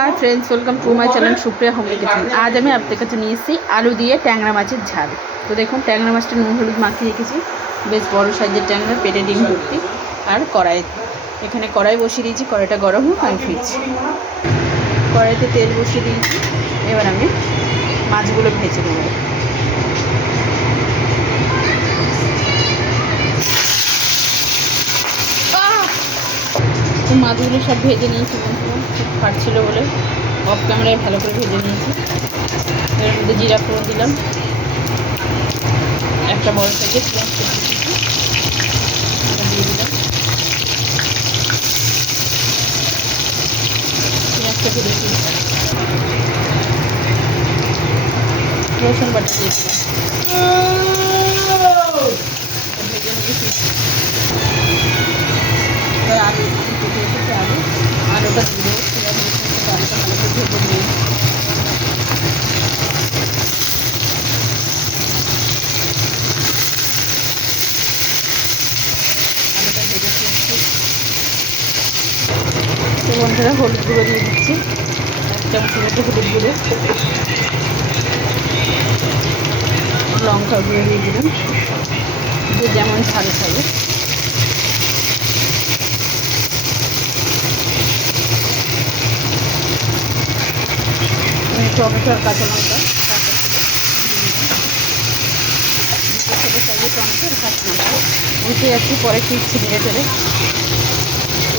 Hi friends, welcome to my channel Supriya home kitchen. आज আমি আপনাদের কাছে নিয়ে এসেছি আলু দিয়ে ট্যাংরা মাছের ঝাল। তো দেখুন, ট্যাংরা মাছটা নুন হলুদ মাখিয়ে রেখেছি। বেশ বড় সাইজের ট্যাংরা, পেটে ডিম ভর্তি। আর এখানে কড়াই বসিয়ে দিয়েছি। কড়াইটা গরম হোক, আমি ফিরছি। কড়াইতে তেল বসিয়ে দিয়েছি। এবার আমি মাছগুলো ভেজে নেব। তো মাছগুলো সব ভেজে নিয়েছি, ফাটছিল বলে অফ ক্যামেরায় ভালো করে ভেজে নিয়েছি। এর মধ্যে জিরা ফোড়ন দিলাম, একটা বড় সাইজের পেঁয়াজ দিয়ে দিলাম। পেঁয়াজটা ভেজে দিয়েছি, রসুন বাটা দিয়ে দিলাম, ভেজে নিয়েছি। এবার আলু কেটে রেখেছি, আলুটা দিয়ে দেবো। আলুটা ভালো করে ভেজে নিয়ে আলুটা ভেজে নিচ্ছি। তো বন্ধুরা, হলুদ গুঁড়ো দিয়ে দিচ্ছি, 1 চামচের মতো হলুদ গুঁড়ো। লঙ্কা গুঁড়ো দিয়ে দিলাম, যে যেমন ঝাল খাবে। টমেটো আর কাঁচা লঙ্কা, ছোটো সাইজের টমেটো আর কাঁচা লঙ্কা উঠে যাচ্ছি, পরে ফিরছি ধীরে ধীরে।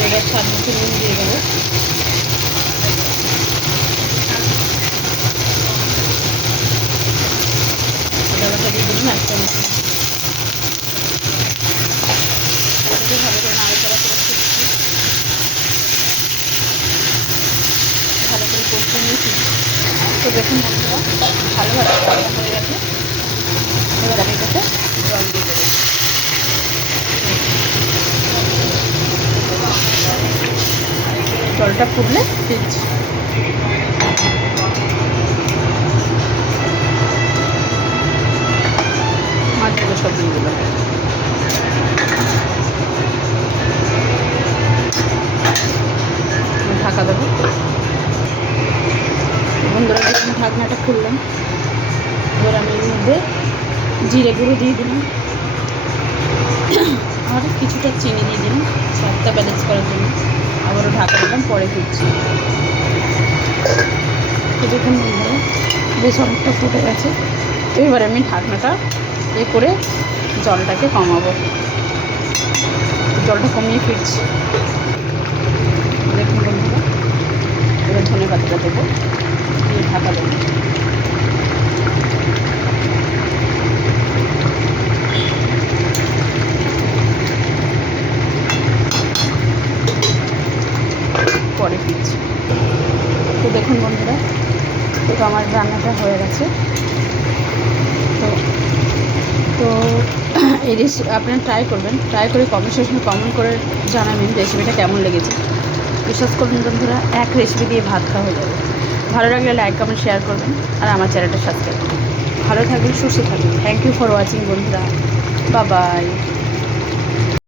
এবার স্বাদ মতো নুন দিয়ে দেবো। আদাটা দিয়ে দিলাম 1 চামচ। ওটাকে ভালো করে নাড়াচাড়া করে দিচ্ছি, ভালো করে কষিয়ে নিয়েছি। তো দেখুন বন্ধুরা, ভালোভাবে রান্না হয়ে গেছে। এবার আমি এটাতে জল দিয়ে দেবো। জলটা ফুটলে ফিরছি। মাছগুলো সব দিয়ে দিলাম। ঢাকা দেবো। বন্ধুরা, আমি ঢাকনাটা খুললাম। এবার আমি এর মধ্যে জিরে গুঁড়ো দিয়ে দিলাম, আর কিছুটা চিনি দিয়ে দিলাম স্বাদটা ব্যালেন্স করার জন্য। আবারও ঢাকা দিলাম, পরে ফিরছি। তো দেখুন বন্ধুরা, বেশ অনেকটা ফুটে গেছে। এবার আমি ঢাকনাটা করে জলটাকে কমাবো। জলটা কমিয়ে ফিরছি। দেখুন বন্ধুরা, এবার ধনে পাতাটা দেবো, দিয়ে ঢাকা দেবো। পরে ফিরছি। তো দেখুন বন্ধুরা, তো আমার রান্নাটা হয়ে গেছে। তো তো এই রেসিপি আপনারা ট্রাই করবেন, ট্রাই করে কমেন্ট সেকশনে কমেন্ট করে জানাবেন রেসিপিটা কেমন লেগেছে। বিশ্বাস করুন বন্ধুরা, এক রেসিপি দিয়ে ভাত খাওয়া হয়ে যাবে। ভালো লাগলে লাইক কমেন্ট শেয়ার করবেন, আর আমার চ্যানেলটা সাবস্ক্রাইব করবেন। ভালো থাকবেন, সুস্থ থাকবেন। থ্যাংক ইউ ফর ওয়াচিং বন্ধুরা, বাই বাই।